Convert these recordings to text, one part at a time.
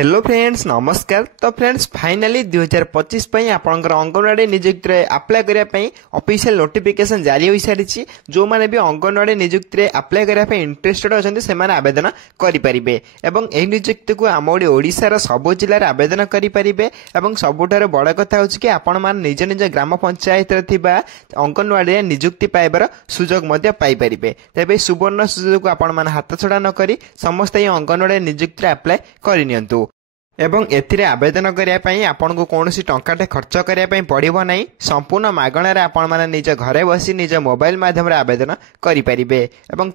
Hello friends नमस्कार। तो friends finally 2025 आपंकर अंगनवाड़ी नियुक्ति अप्लाई करने ऑफिशियल नोटिफिकेशन जारी हो सारी। जो मैंने भी अंगनवाड़ी नियुक्ति अप्लाई करने इंटरेस्टेड अच्छा से आवेदन करेंगे और यह नियुक्ति को आम ओडार सबु जिले आवेदन करेंगे। सबुठार बड़ कथा हूँ कि आपण निज निज ग्राम पंचायत अंगनवाड़ी नियुक्ति पाइबार सुजोग पाइपर। तेज सुवर्ण सुजोग आपण हाथ छड़ा नक समस्त अंगनवाड़ी नियुक्ति अप्लाई करनी एवं एथिरे आवेदन करने आपन को कौन टंकाटे खर्च करने पड़ो ना। संपूर्ण मागणार आपण मैंने निज घरे बसी निज मोबाइल माध्यम आवेदन करेंगे।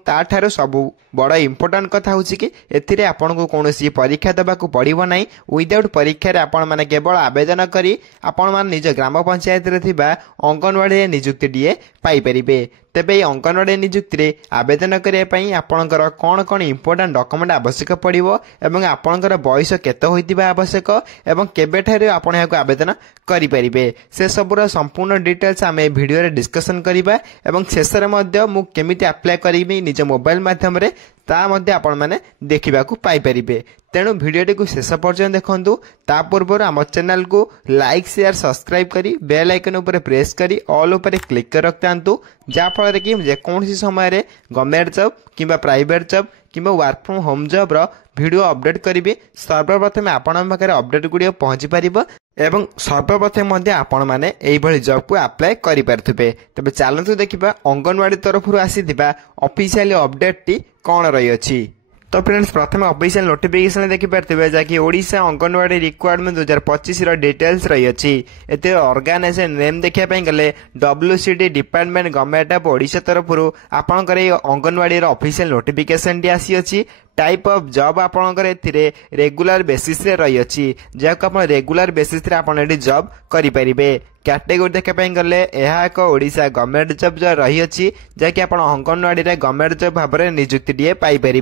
ताठार सबू बड़ इंपोर्टाट कथा हूँ कि एथिरे आपन को कौन परीक्षा देवाक पड़ो ना। विदाउट परीक्षा आपण मैंने केवल आवेदन करी आपण मैंने निज ग्राम पंचायत अंगनवाड़ी नियुक्ति टीए पाइपर। तेबे अंगनवाड़ी नियुक्ति आवेदन करने आपणकर कौन कौन इंपोर्टाट डॉक्यूमेंट आवश्यक पड़ो एवं आपणकर बयस केते होइतिबा आवश्यक एवं केबेठारे आपण याको आवेदन करेंगे से सबुर संपूर्ण डिटेल्स आम वीडियो रे डिस्कशन करबा एवं शेष में मु केमिति अप्लाई करी निज मोबाइल माध्यम रे ता मध्य आपण माने देखिबा को पाई परिबे। तेणु वीडियो को शेष पर्यंत देखंतु। ता पूर्व आम चैनल को लाइक शेयर सब्सक्राइब करी बेल आइकन ऊपर प्रेस करी ऑल ऊपर क्लिक कर रखतांतु जा फल कि जेकोसी समय गवर्नमेंट जॉब किंबा प्राइवेट जॉब किंबा वर्क फ्रॉम होम जॉब रो वीडियो अपडेट करी सर्वप्रथम आपण पाखे अपडेट गुड़िया पहुंची पारिबो एवं सर्वप्रथम आपण मैंने यही जॉब को अप्लाई करेंगे। तेज चलतु देखा अंगनवाड़ी तरफ आसीथिबा ऑफिशियल अपडेट टी कौन रही अछि। तो फ्रेंड्स प्रथम ऑफिशियल नोटिफिकेशन देखिपारे जहाँकि ओडिशा अंगनवाड़ी रिक्वायरमेंट 2025 डिटेल्स रही अछि। एते ऑर्गेनाइजेशन नेम देखिया गले WCD department government of Odisha तरफ आपणकर अंगनवाड़ी ऑफिशियल नोटिफिकेशन टी आसी अछि। टाइप ऑफ जॉब आपणकर एथिरे रेगुलर बेसिस रे रही अछि जहाँको आप रेगुलर बेसिस रे आपण एटी जॉब करेंगे। कैटेगोरी देखा गले यह एक ओडिशा गवर्नमेंट जॉब जो रही अछि जहाँकि आप अंगनवाड़ी गवर्नमेंट जॉब भाव में नियुक्ति टीए पाइपर।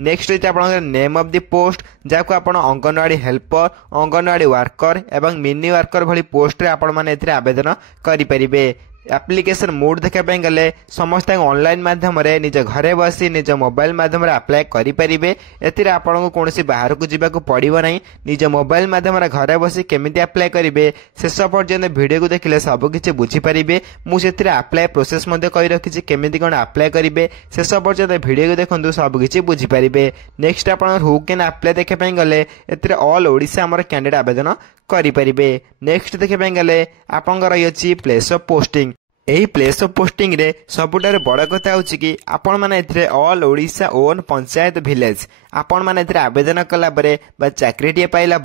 नेक्स्ट होती आप नेम ऑफ द पोस्ट जहाँको आप अंगनवाड़ी हेल्पर अंगनवाड़ी वर्कर एवं मिनी वर्कर भली पोस्ट रे आपण माने एथिरे आवेदन करेंगे। एप्लिकेशन मोड देखा गले समस्त ऑनलाइन माध्यम निज घरे बसी निज मोबाइल माध्यम अप्लाई करेंगे। एथिरे आपण को कौन बाहर को जीवा को पड़ो ना। निज मोबाइल माध्यम घरे बसी केमिति अप्लाई करेंगे शेष पर्यंत वीडियो को देखिले सबकि बुझीपारे। मुझे अप्लाई प्रोसेस कर रखी केमिति कौन अप्लाई करेंगे शेष पर्यंत वीडियो को देखो सबकि बुझीपारे। नेक्स्ट आप हु कैन अप्लाई देखा गले एथिरे ऑल ओडिशा आमर कैंडिडेट आवेदन करेंगे। नेक्स्ट देखा गले आपंकर रही अछि प्लेस ऑफ पोस्टिंग। यही प्लेस ऑफ पोस्टिंग रे सबुठार बड़ कथा हूँ कि आपण मैंने all Odisha own panchayat village आपण मैंने आवेदन कला चाकरी पाइला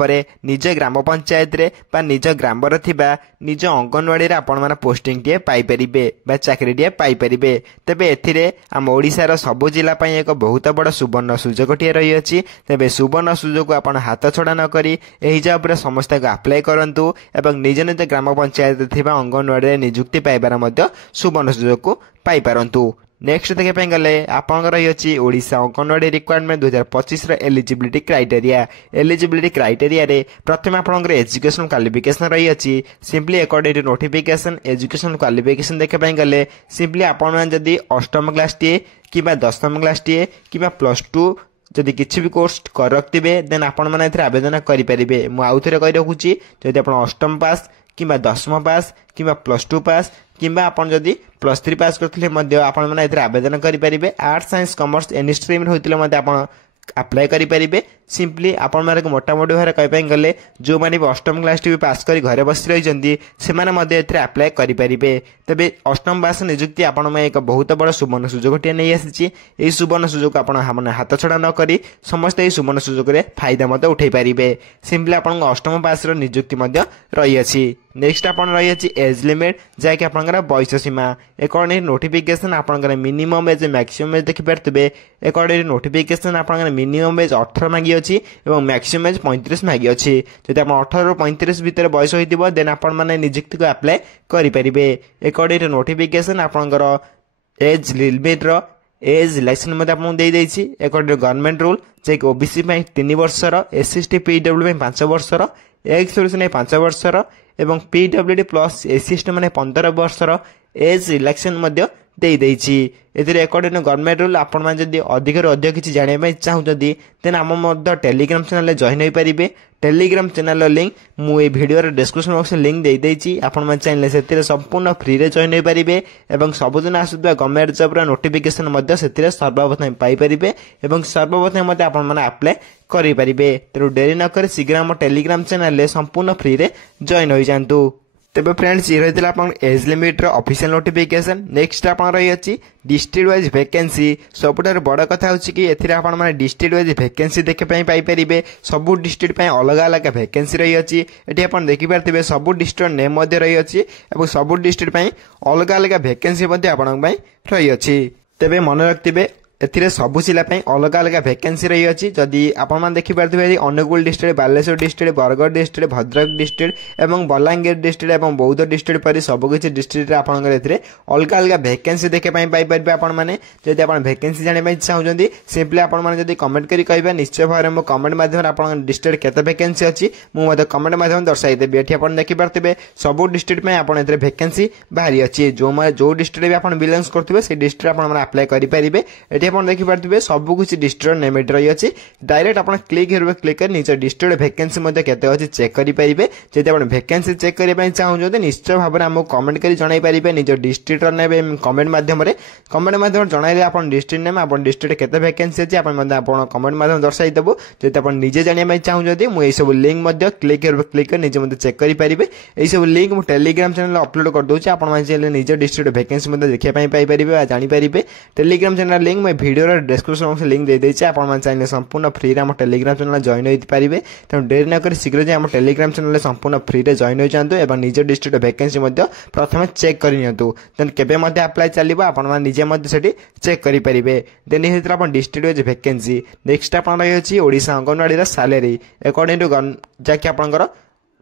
निज ग्राम पंचायत रे निज ग्राम निज अंगनवाड़ी आपण मैंने पोस्टिंग टे पाइपर चाकरी टे पाइपर। तेबे एथिरे आम ओडिशार सबु जिला एक बहुत बड़ सुवर्ण सुजोग टे रही अछि। तेबे सुवर्ण सुजोग आपण हाथ छड़ा न करी एही जॉब रे समस्त अप्लाई करंतु एवं निज निज ग्राम पंचायत थिबा अंगनवाड़ी नियुक्ति पाइबार सुवर्ण सुजोग को पाइपारंतु। नेक्स्ट देखा गले आपंकर रही अछि Odisha anganwadi requirement 2025 eligibility criteria. Eligibility criteria रे प्रथम आपंकर एजुकेशन क्वालिफिकेशन रही अछि। Simply according to notification education qualification देखा गले सिंपली आपण जदि 8म क्लास टीए किबा 10म क्लास टीए किबा +2 जदि किसी भी कोर्स कर रखिथे देन आपण माने एथरे आवेदन करेंगे। मुझे आउ थे कही रखुची जदि आप 8म पास किंबा 10म पास किंबा +2 पास किंबा आपण जदि +3 पास करथिले मध्य आपण माने एथरे आवेदन करेंगे। Arts science commerce any stream होइतिले मध्य आपण अप्लाई करेंगे। सिंपली आपण माने मोटामोटी भाव कही गले जो मैंने भी 8म क्लास टी पास कर घरे बस रही से अप्लाई करेंगे। तेज 8म पास नियुक्ति आपण एक बहुत बड़ सुवर्ण सुजोग टे नहीं आसी। यही सुवर्ण सुजोग आप हाथ छड़ा न करी समस्त यही सुवर्ण सुजोग फायदा उठे पारे। सिंपली आप 8म पास नियुक्ति रही अछि। नेक्स्ट आप रही एज लिमिट जहाँकि आपंकर बयस सीमा अकॉर्डिंग नोटिफिकेशन आपंकर मिनिमम एज मैक्सिमम एज देखिपारे। अकॉर्डिंग नोटिफिकेशन आपंकर मिनिमम एज 18 मांगी अच्छी और मैक्सिमम एज 35 मांगी अच्छी। जब आप 18 ରୁ 35 भितर बयस होइतिबो देन आपण माने नियुक्ति को अप्लाई करेंगे। अकॉर्डिंग टू नोटिफिकेशन आपंकर एज लिमिट रो एज इलेक्शन मत आपको दे देछि। अकॉर्डिंग टू गवर्नमेंट रूल जे ओबीसी 3 वर्षर SC/ST PWD 5 वर्षर एक्स सर्विस 5 वर्षर एवं PWD प्लस SC/ST माने 15 वर्षर एज इलेक्शन ଦେଇଛି। ଏଥିରେ ଆକର୍ଡିଂ ଗଭର୍ଣ୍ଣମେଣ୍ଟ ରୁଲ୍ ଆପଣମାନେ ଯଦି ଅଧିକରୁ ଅଧିକ କିଛି ଜାଣିବା ପାଇଁ ଚାହୁଁଛନ୍ତି ଦେନ୍ ଆମ ମଧ୍ୟ ଟେଲିଗ୍ରାମ ଚ୍ୟାନେଲରେ ଜଏନ୍ ହୋଇପାରିବେ। ଟେଲିଗ୍ରାମ ଚ୍ୟାନେଲର ଲିଙ୍କ୍ ମୁଁ এই ଭିଡ଼ିଓର ଡେସ୍କ୍ରିପସନ୍ ବକ୍ସରେ ଲିଙ୍କ୍ ଦେଇଦେଇଛି। ଆପଣମାନେ ଚାହିଁଲେ ସେଥିରେ ସମ୍ପୂର୍ଣ୍ଣ ଫ୍ରିରେ ଜଏନ୍ ହୋଇପାରିବେ ଏବଂ ସବୁଦିନ ଆସୁଥିବା ଗଭର୍ଣ୍ଣମେଣ୍ଟ ଜବ୍ର ନୋଟିଫିକେସନ୍ ମଧ୍ୟ ସେଥିରେ ସର୍ବପ୍ରଥମେ ପାଇପାରିବେ ଏବଂ ସର୍ବପ୍ରଥମେ ମଧ୍ୟ ଆପଣମାନେ ଆପ୍ଲାଏ କରିପାରିବେ। ତେଣୁ ଡେରି ନକରି ଶୀଘ୍ର ଆମ ଟେଲିଗ୍ରାମ ଚ୍ୟାନେଲରେ ସମ୍ପୂର୍ଣ୍ଣ ଫ୍ରିରେ ଜଏନ୍ ହୋଇଯାଆନ୍ତୁ। ତେବେ ଫ୍ରେଣ୍ଡସ୍ ये रही आप एज लिमिट्र ऑफिशियल नोटिफिकेशन। नेक्स्ट आप रही डिस्ट्रिक्ट वाइज वैकेंसी। सबुठार बड़ कथा होची कि एथिरे आपण माने डिस्ट्रिक्ट वाइज वैकेंसी देखि पाई परिबे। सबु डिस्ट्रिक्ट पई अलग अलग वैकेंसी रही अछि। एठी आपण देखि पारथिबे सबु डिस्ट्रिक्ट नेम मध्ये रही अछि एवं सबु डिस्ट्रिक्ट पई अलग अलग वैकेंसी मध्ये आपण पई रही अछि। तेबे मन रखथिबे एथिरे सबु जिला पई अलग अलग वैकेंसी रही अछि। जदि आपण मान देखि पारथिबे Angul district, Baleshwar district, Bargarh district, Bhadrak district एवं बलांगीर डिस्ट्रिक्ट एवं बौद्ध डिस्ट्रिक्ट परि सब किछि डिस्ट्रिक्ट रे आपनकर एथिरे अलग अलग वैकेंसी देखे पाई परिबे। आपण माने जदि आपण वैकेंसी जाने पाई चाहुचंदी सिंपली आपण माने जदि कमेंट करी कहबे निश्चय भाबरे मो कमेंट माध्यम आपण डिस्ट्रिक्ट केते वैकेंसी अछि मु मते कमेंट माध्यम दर्शाई देबे। एठी आपण देखि पारथिबे सब डिस्ट्रिक्ट में आपण एथिरे वैकेंसी बाहरी अछि। जो डिस्ट्रिक्ट भी आपण बिलोंग्स करथिबे से डिस्ट्रिक्ट आपण माने अप्लाई करि परिबे। एठी आपण देखि पारथिबे सब कुछ डिस्ट्रिक्ट नेम रही अछि। डायरेक्ट आपण क्लिक हेरबे, क्लिक कर निज डिस्ट्रिक्ट वैकेंसी मध्ये केते अछि चेक करि परिबे। जदि आपण वैकेंसी चेक करिया पई चाहुचोते निश्चय भाबरे हमको कमेंट करी जणाई परिबे। निज डिस्ट्रिक्ट नेम कमेंट माध्यम जणाइले आपण डिस्ट्रिक्ट नेम आपण डिस्ट्रिक्ट केते वैकेंसी अछि आपण मध्ये आपण कमेंट माध्यम दर्शाई देबो। जदि आपण निजे जानिया पई चाहुचोते मु एई सब लिंक मध्ये क्लिक हेरबे, क्लिक कर निजे मध्ये चेक करि परिबे। एई सब लिंक मु टेलीग्राम चैनल अपलोड कर दोछि। आपण माने चैनल निज डिस्ट्रिक्ट वैकेंसी मध्ये देखिया पई परिबे आ जानि परिबे। टेलीग्राम चैनल लिंक मैं वीडियो रे डिस्क्रिप्शन से लिंक दे देछि। आपण मान चाइले संपूर्ण फ्री रे हम टेलीग्राम चैनल जॉइन होई पारिबे। तेणु डेरी न करी शीघ्र जे हम टेलीग्राम चैनल संपूर्ण फ्री रे जॉइन होई जांतु एवं निज डिस्ट्रिक्ट वैकेंसी मध्ये प्रथमे चेक करि नियंतु। देन केबे मध्ये अप्लाई चलिबो आपण मान निजे मध्ये सेठी चेक करि परिबे। देन हेतर आपण डिस्ट्रिक्ट वाइज वैकेंसी। नेक्स्ट आपण रही अछि ओडिसा अंगनवाड़ी रा सैलरी अकॉर्डिंग टू जाके आपनकर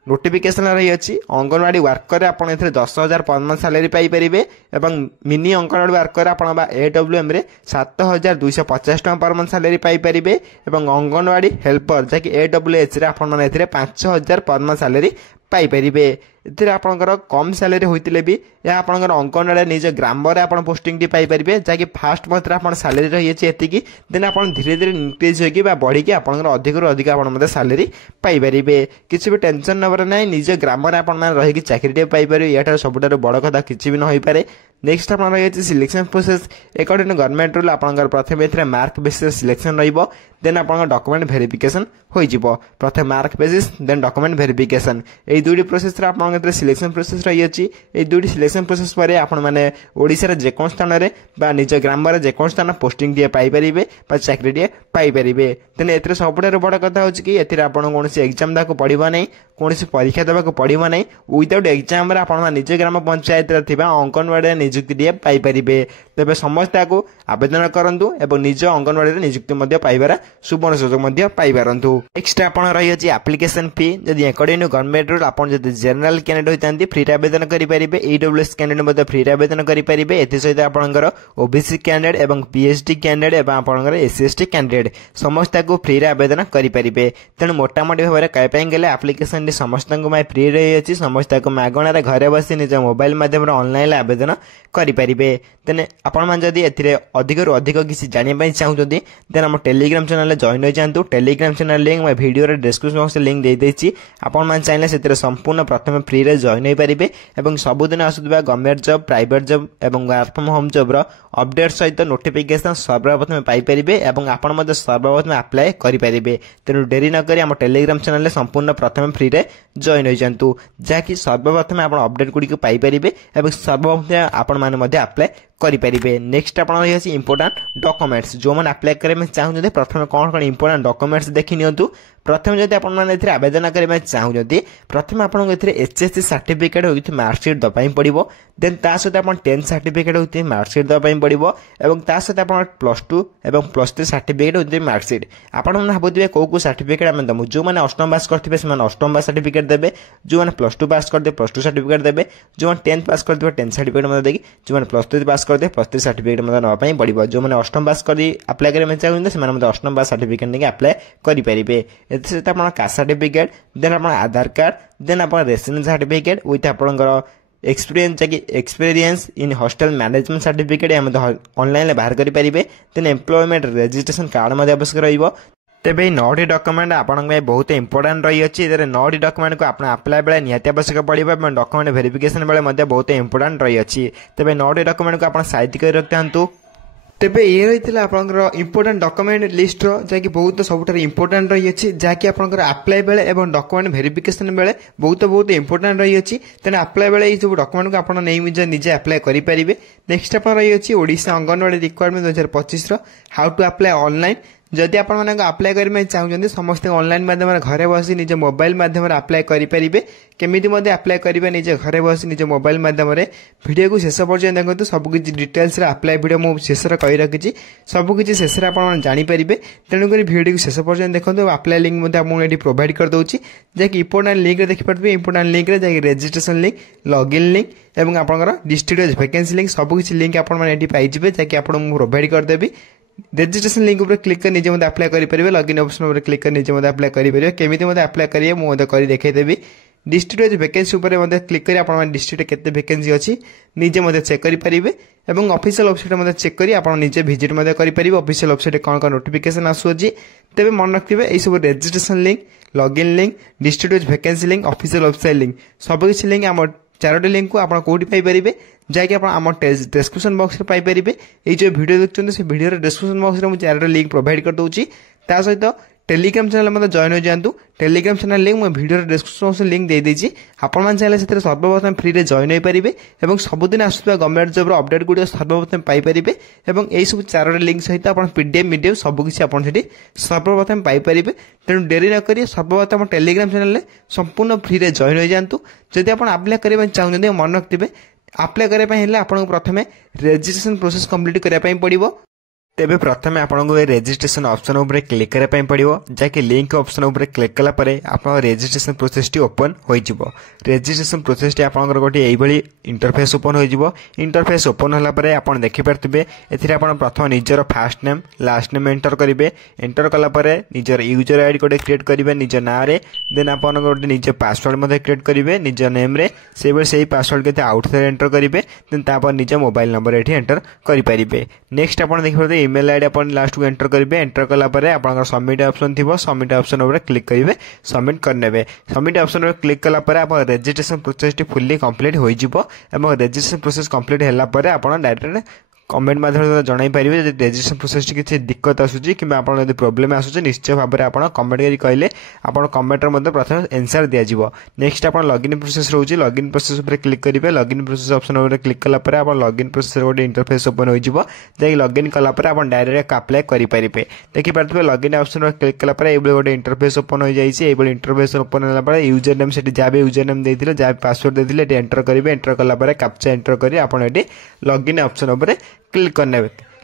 नोटिफिकेशन रही अछि। अंगनवाड़ी वर्कर आपण एथरे 10,000 परमानेंट सैलरी पाई परिबे एवं मिनी अंगनवाड़ी वर्कर आपण बा एडब्ल्यूएम रे 7,250 टका परमानेंट सैलरी पाई परिबे एवं अंगनवाड़ी हेल्पर जाके एडब्ल्यूएच रे आपण माने एथरे 5,000 परमानेंट सैलरी पाई परिबे। एथिरे आपनकर कम सैलरी होइतिले भी या आपनकर अंगनवाड़ी निज ग्राम रे आपण पोस्टिंग दी पाई परिबे। जाके फास्ट मंथ रे आपण सैलरी रही अछि एतिकी। देन आपण धीरे धीरे इंक्रीज होई कि बा बढ़ी कि आपनकर अधिक रु अधिक आपण मते सैलरी पाई परिबे। किछि भी टेंशन नबर नै निज ग्राम रे आपण मान रही कि चाकरी टे पाई परिबे। याठार सबुठार बड़ कथा किछि भी न होई पारे। नेक्स्ट आपण रही अछि selection process according to government rule. आपनकर प्रथमे एथरे मार्क बेसिस सिलेक्शन रहिबो। देन आपनकर डॉक्यूमेंट वेरिफिकेशन होई जिवो। प्रथमे mark basis then document verification एई दुडी प्रोसेस रे आपनकर एथरे सिलेक्शन प्रोसेस रही अछि। एई दुडी सिलेक्शन प्रोसेस परे आपण माने ओडिसा रे जे कोन स्थान रे बा निज ग्राम रे जे कोन स्थान पोस्टिंग दिए पाई परिबे बा चाकरी दिए पाई परिबे। देन एथरे सबुठार बड़ कथा होछि कि एथरे आपण कोनसी एग्जाम दाको पड़िबो नै, कोनसी परीक्षा देबा को पड़िबो नै। विदाउट एग्जाम रे आपण निज ग्राम पंचायत रे थिबा अंगनवाड़ी नियुक्ति दिए पाई परिबे। तबे समस्त को आवेदन करंतु एवं निज अंगनवाड़ी रे नियुक्ति मध्ये पाइबारा सुवर्ण सुयोग मध्ये पाई पारंतु। नेक्स्ट आपण रही अछि एप्लिकेशन फी। जदि अकॉर्डिंग टू गवर्नमेंट रूल आपण जदि जनरल कैंडिडेट होइतांती फ्री आवेदन करि परिबे। ईडब्ल्यूएस कैंडिडेट मध्ये फ्री आवेदन करि परिबे। एथि सहित आपणकर ओबीसी कैंडिडेट एवं पीएचडी कैंडिडेट एवं आपणकर एससीएसटी कैंडिडेट समस्त को फ्री आवेदन करि परिबे। तेणु मोटामोटी भाबरे काय पय गेले एप्लिकेशन डी समस्त को माय फ्री रही अछि। समस्त को मागणा रे घरे बसी निज मोबाइल माध्यम रे ऑनलाइन आवेदन करि परिबे। तेने आपण मान जदि एथिरे अधिक रु अधिक किछि जानि पय चाहुचोती देन हम टेलीग्राम चैनल जॉइन होई जांतु। टेलीग्राम चैनल लिंक मैं वीडियो रे डिस्क्रिप्शन बॉक्स में लिंक दे देछि। आपण मान चाइले सेतिरे संपूर्ण प्रथमे फ्री रे जॉइन होई परिबे एवं सबुदिन आसुतबा गवर्नमेंट जॉब, प्राइवेट जॉब एवं वर्क फ्रॉम होम जॉब रो अपडेट सहित नोटिफिकेशन सर्वप्रथमे पाई परिबे एवं आपण मध्ये सर्वप्रथमे अप्लाई करि परिबे। तेनु डेरी न करी हम टेलीग्राम चैनल संपूर्ण प्रथमे फ्री रे जॉइन होई जांतु। जाकि सर्वप्रथमे आपण अपडेट गुडी को पाई परिबे एवं सर्वप्रथमे आपण माने मध्ये अप्लाई करि परिबे। नेक्स्ट आपण रही अछि इंपोर्टेंट डॉक्यूमेंट्स। जो मन अप्लाई करे में चाहू प्रथमे कोन कोन इंपोर्टेंट डॉक्यूमेंट्स देखि नियंतु। प्रथम जदि आपण माने एथिरे आवेदन करे चाहू प्रथम आपण एथिरे एचएससी सर्टिफिकेट विथ मार्कशीट दपाई पड़िबो। देन ता सहित आपण 10 सर्टिफिकेट विथ मार्कशीट दपाई पड़िबो एवं ता सहित आपण +2 एवं +3 सर्टिफिकेट विथ मार्कशीट। आपण माने भाबुथिबे को सर्टिफिकेट हम दमु। जो माने अष्टम पास करथिबे से माने अष्टम पास सर्टिफिकेट देबे। जो माने +2 पास करदे +2 सर्टिफिकेट देबे। जो माने 10 पास करथिबे 10 सर्टिफिकेट मते देकी। जो माने +3 पास करदे +3 सर्टिफिकेट मते नवा पई पड़िबो। जो माने अष्टम पास करी अप्लाई करे में चाहू से माने मते अष्टम पास सर्टिफिकेट नेके अप्लाई करि परिबे। एते से आपण सर्टिफिकेट देन आपण आधार कार्ड देन आपण रेसिडेंस सर्टिफिकेट विथ आपनकर experience in hostel management certificate online बाहर करेंगे। देन एम्प्लॉयमेंट रजिस्ट्रेशन कार्ड आवश्यक रही। तेबे 9टी डॉक्यूमेंट आपन बहुत इंपोर्टेंट रही अच्छी। 9टी डॉक्यूमेंट को आप अप्लाई बेले निहाती आवश्यक पड़ो। डॉक्यूमेंट वेरिफिकेशन बेले बहुत इंपोर्टेंट रही अच्छी। तेबे 9टी डॉक्यूमेंट को आप साइज कर रखता। तेबे ये रही आपंकर इंपोर्टेंट डॉक्यूमेंट लिस्ट जहाँकि बहुत सबुठ इंपोर्टेंट रही अच्छी। जहाँकि आपंकर अप्लाई बेले एवं डॉक्यूमेंट वेरिफिकेशन बेले बहुत इंपोर्टेंट रही अच्छी। तेना अप्लाई बेले ये सब डॉक्यूमेंट को आप निजे अप्लाई करेंगे। नेक्स्ट आप रही अच्छी Odisha anganwadi requirement 2025 how to apply online. जदि आप अप्लाई करने चाहते समस्त ऑनलाइन माध्यम घरे बसी निज मोबाइल माध्यम अप्लाई करेंगे। केमी अप्लाई करेंगे निजे घरे बसी निज मोबाइल माध्यम वीडियो को शेष पर्यटन देखो सबकि डिटेल्स अप्लाई वीडियो मुझे शेष कही रखी सबकि शेष आप जापर। तेणुक वीडियो को शेष पर्यटन देखो अप्लाई लिंक आपको प्रोवाइड करदे जैक इंपोर्टेंट लिंक देखिपारे। Important link registration link login link और आपंकर डिस्ट्रिक्ट वैकेंसी लिंक सबकि लिंक आपड़ी पाइबे जैक आपको प्रोवाइड करदेवी। रजिस्ट्रेशन लिंक पर क्लिक कर निजे अप्लाई करेंगे। लॉगिन ऑप्शन पर क्लिक कर निजे अप्लाई करेंगे। केमी अप्लाई करेंगे मुझे कर देखदेवी। डिस्ट्रिक्ट वैकेंसी पर क्लिक कर आप डिस्ट्रिक्ट केते वैकेंसी अच्छी निजे चेक करेंगे। और ऑफिशियल वेबसाइट चेक कर आप निजे विजिट करेंगे। ऑफिशियल वेबसाइट कौन कौन नोटिफिकेशन आसूची तेज मन रखिए। यही सब registration link login link district vacancy link official website link सबकि लिंक आम 4टी लिंक को आप कौटी पाइपर जहाँकि आप डिस्क्रिप्शन बॉक्स में पाइपर। ये जो वीडियो देखते से वीडियो डिस्क्रिप्शन बॉक्स में मुझे 4टी लिंक प्रोवाइड कर दूसरी। ता सहित टेलीग्राम चैनल मतलब जॉइन हो जातु। टेलीग्राम चैनल लिंक मैं वीडियो डिस्क्रिप्शन बॉक्स लिंक दे देछि। आपण मान चाहे से सर्वप्रथम फ्री रे जॉइन हो पारे और सबुदिन आसुवा गवर्नमेंट जॉब अपडेट गुड सर्वप्रथम पाइपर। और यही सब 4टी लिंक सहित आप पीडीएफ मीडियम सबकि आप सर्वप्रथम पाइपर। तेणु डेरी न करी सर्वप्रथम टेलीग्राम चैनल में संपूर्ण फ्री रे जॉइन हो जातु। जदि आप अप्लाई करने चाहते मन रखिए अप्लाई करने आपको प्रथम रजिस्ट्रेशन प्रोसेस कंप्लीट करने पड़ो। तेबे प्रथम आपको रजिस्ट्रेशन ऑप्शन उपर क्लिक करने पड़ो जहाँकि लिंक ऑप्शन उपर क्लिक कलापर आप रजिस्ट्रेशन प्रोसेस टी ओपन हो। रजिस्ट्रेशन प्रोसेस टी आपंकर गोटे यही इंटरफेस ओपन हो। इंटरफेस ओपन होगापर आप देखिपारे ए प्रथम निजर fast name last name enter करेंगे। एंटर कलापर निजर यूजर आईडी गोटे क्रिएट करेंगे निज ना रे। देन आप गोटे निज पासवर्ड क्रिएट करेंगे निज नेम रे। से पासवर्ड के आउट साइड एंटर करेंगे। देन तापर निज मोबाइल नंबर ये एंटर करेंगे। नेक्स्ट आप देखिए ईमेल आईडी आप लास्ट को एंटर करेंगे। एंटर कलापर आप सबमिट ऑप्शन थी सबमिट ऑप्शन उपर क्लिक करेंगे सबमिट करने। सबमिट ऑप्शन उपर क्लिक कलापर आप registration process T fully complete हो। रजिस्ट्रेशन प्रोसेस कंप्लीट होगापर आप डायरेक्ट कमेंट माध्यम जन पारे रजिस्ट्रेशन प्रोसेस किसी दिक्कत आसूची कि आपड़ी प्रोब्लेम आसूची निश्चय भाव में आप कमेंट कर कहले आप कमेंटर प्रथम एंसर दिज्व। नेक्स्ट आप लॉगिन प्रोसेस रोचे लॉगिन प्रोसेस पर क्लिक करेंगे। लॉगिन प्रोसेस ऑप्शन पर क्लिक कलापर आप लॉगिन प्रोसेस गोटे इंटरफेस ओपन हो जाए। लॉगिन कलापर आप डायरेक्ट अप्लाई करेंगे। देखिपारे लॉगिन ऑप्शन पर क्लिक कलापर ये गोटे इंटरफेस ओपन हो जाए। इंटरफेस ओपन होगा यूजर नेम से जहाँ भी यूजर नेम देते जहाँ पासवर्ड देते एंटर करेंगे। एंटर कलापर कैप्चा एंटर कर लॉगिन ऑप्शन पर क्लिक करने।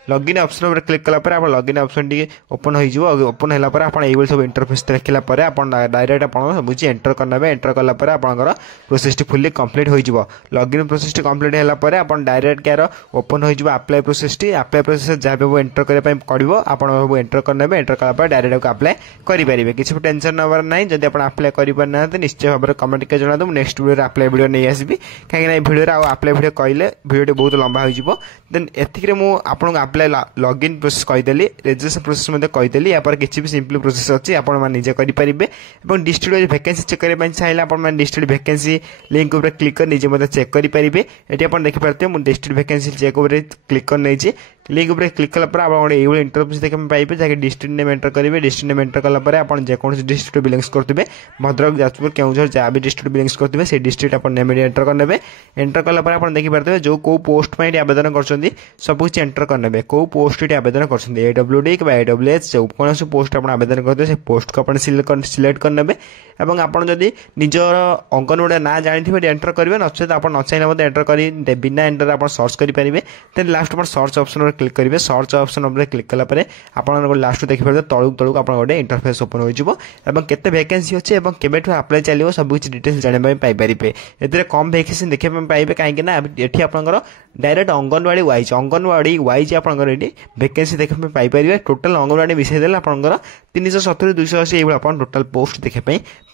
लॉगिन ऑप्शन पर क्लिक कलापर आप लॉगिन ऑप्शन टी ओपन हो। ओपन होगापर आप सब इंटरफेस देखला आप डायरेक्ट आप सब एंटर करने। एंटर कलापर आपंकर प्रोसेस टी फुल्ली कंप्लीट हो। लॉगिन प्रोसेस टी कंप्लीट होगापर आप डायरेक्ट यार ओपन हो apply process T. Apply process जहाँ भी एंटर करने पड़ो आप एंटर करने। एंटर कलापर डायरेक्ट अप्लाई करेंगे। किसी भी टेंशन नवर ना जब आप अप्लाई करना निश्चय भाव में कमेंट के जना दूँ नेक्स्ट वीडियो अप्लाई वीडियो नहीं आसबि कहीं वीडियो अप्लाई वीडियो कहले वीडियो बहुत लंबा हो। देन एतिक मुझे लॉगिन प्रोसेस कहीदेली रजिस्ट्रेशन प्रोसेस कहीदेली या किसी भी सिंपल प्रोसेस अच्छी आप निजे करेंगे। और डिस्ट्रिक्ट वैकेंसी चेक करने चाहिए आप डिस्ट्रिक्ट वैकेंसी लिंक उपर क्लिक कर निजे चेक करेंगे। ये आप देखिपारे मुझे डिस्ट्रिक्ट वैकेंसी चेक उपर क्लिक कर नहीं लिंक उपर क्लिक कलापर आप गोटे ये इंटरफेस देखा पाइबे जहाँकि डिस्ट्रिक्ट नेम एंटर करेंगे। डिस्ट्रिक्ट नेम एंटर कलापर आप जेकोसी डिस्ट्रिक्ट बिलोंग्स करते भद्रक जाजपुर केउझर जहाँ भी डिस्ट्रिक्ट बिलोंग्स करते से डिस्ट्रिक्ट आप नेम एंटर करने। एंटर कलापर आप देखिपारे जो कौ पोस्ट पर आवेदन कर सबकि एंटर करने। कौ पोस्ट ये आवेदन कर AWD कि AWS जो कौन पोस्ट आप आवेदन करते हैं पोस्ट को आप सिलेक्ट करने। और आप जदि निजर अंगनवाड़ी ना जानी एंटर करेंगे नचेत आप न चाहिए एंटर कर बिना एंटर आप सर्च करेंगे। देन लास्ट आप सर्च ऑप्शन पर क्लिक करेंगे। सर्च ऑप्शन पर क्लिक कलापर आप लास्ट देखिए तलू तलू आप गोटे इंटरफेस ओपन हो केते वैकेंसी अच्छे और केबेठू अप्लाई चलो सब किसी डिटेल्स जानापी पाइपर। ए कम वैकेंसी देखा पाइबे कहीं ये आपंकर डायरेक्ट अंगनवाड़ी वाइज आपंकर ये वैकेंसी देखा पाइपर। टोटाल अंगनवाड़ी मिसाई देला आपंकर 370 280 ये टोटाल पोस्ट देखा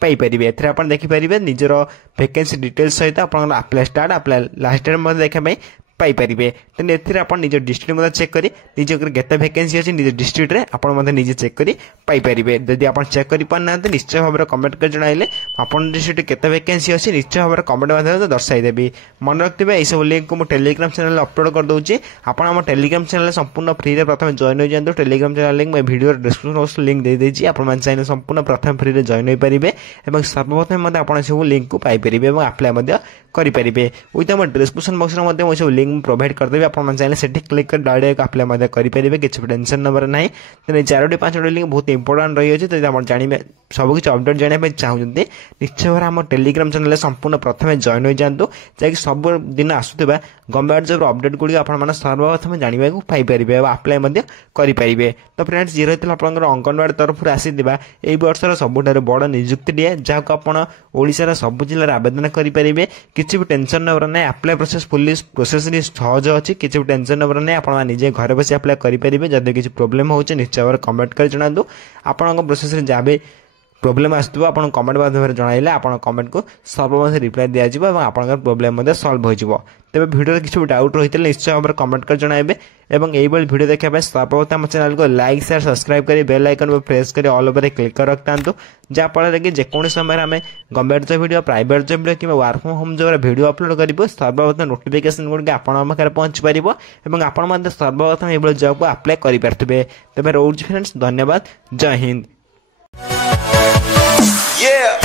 पाइपर। एथरे आप देखिपारे निजर वैकेंसी डिटेल्स सहित आप apply start apply last date देखा पाइपर। तेनाली एथिरे आप निज डिस्ट्रिक्ट चेक करी निज केते वैकेंसी अच्छी निज डिस्ट्रिक्ट रे आप निजे चेक करी पाइपर। जदि आप चेक कर पाना निश्चय भाव में कमेंट कर जणाइले आपन डिस्ट्रिक्ट केते वैकेंसी अच्छी निश्चय भाव में कमेंट माध्यम दर्शाईदेवी। मन रखिए यह सब लिंक को टेलीग्राम चैनल अपलोड कर दूसरी आपण आम टेलीग्राम चैनल संपूर्ण फ्री रे प्रथम जॉइन हो जातु। टेलीग्राम चैनल लिंक मैं वीडियो डिस्क्रिप्शन बॉक्स लिंक दे देछि आपण चाहिए संपूर्ण प्रथम फ्री रे जॉइन हो पारिबे एवं सर्वप्रथम मते आपण सब लिंक को पाई परिबे एवं अप्लाई मध्य करि परिबे। विथ हम डिस्क्रिप्शन बॉक्स रे मते सब लिंक प्रोवाइड कर देबे आपण चाहिए सेठी क्लिक कर डायरेक्ट अप्लाई मध्य करि परिबे किछि टेंशन नंबर नाही। तेने 4टी 5टी लिंक बहुत इंपोर्टेंट रही अछि। तो आपण जानिबे सब किछि अपडेट जानिबे पे चाहउछन्ते निश्चय भाव हम टेलीग्राम चैनल संपूर्ण प्रथम जॉइन हो जातु जाकि सब दिन आसुथिबा गवर्नमेंट जॉब अपडेट गुडी आपण माने सर्वप्रथम जानिबा को पाई परिबे एवं अप्लाई मध्य करि परिबे। तो फ्रेंड्स जे रहितला आपनकर अंगनवाड़ी तरफ आसीथिबा एई वर्षर सबुठारे बड़ नियुक्ति दिए जहाको आपण ओडिसा सब जिल्ला रे आवेदन करि परिबे। किछि भी टेंशन नबर नै अप्लाई प्रोसेस फुल्ली प्रोसेस रे सहज अछि। किछि भी टेंशन नबर नै आपण निजे घर बसी अप्लाई करि परिबे। जदि किछि प्रॉब्लम होउछ निश्चय भाव कमेंट कर जणादु आपनक प्रोसेस रे जाबे प्रोब्लेम आसुथबो आपण कमेंट माध्यम जणाइले आपण कमेंट को सर्वप्रथम रिप्लाई दिया जिवो एवं आपनकर प्रॉब्लम मध्ये सॉल्व हो जिवो। तबे वीडियो किछि डाउट रहितले निश्चय भाव में कमेंट कर जणाइबे एवं एई बल वीडियो देखा सर्वप्रथम हम चैनल को लाइक शेयर सब्सक्राइब करी बेल आइकन को प्रेस करी ऑल ओवर क्लिक कर रखतांतु जा फल कि जेकोन समय आम government job video private job video कि work from home job video upload करिबो सर्वप्रथम नोटिफिकेशन गुड आपन पाखरे पहुंच पारिबो एवं आपन मध्ये सर्वप्रथम एई जॉब को अप्लाई करि पारथबे। तबे रोज फ्रेंड्स धन्यवाद। जय हिंद। Yeah.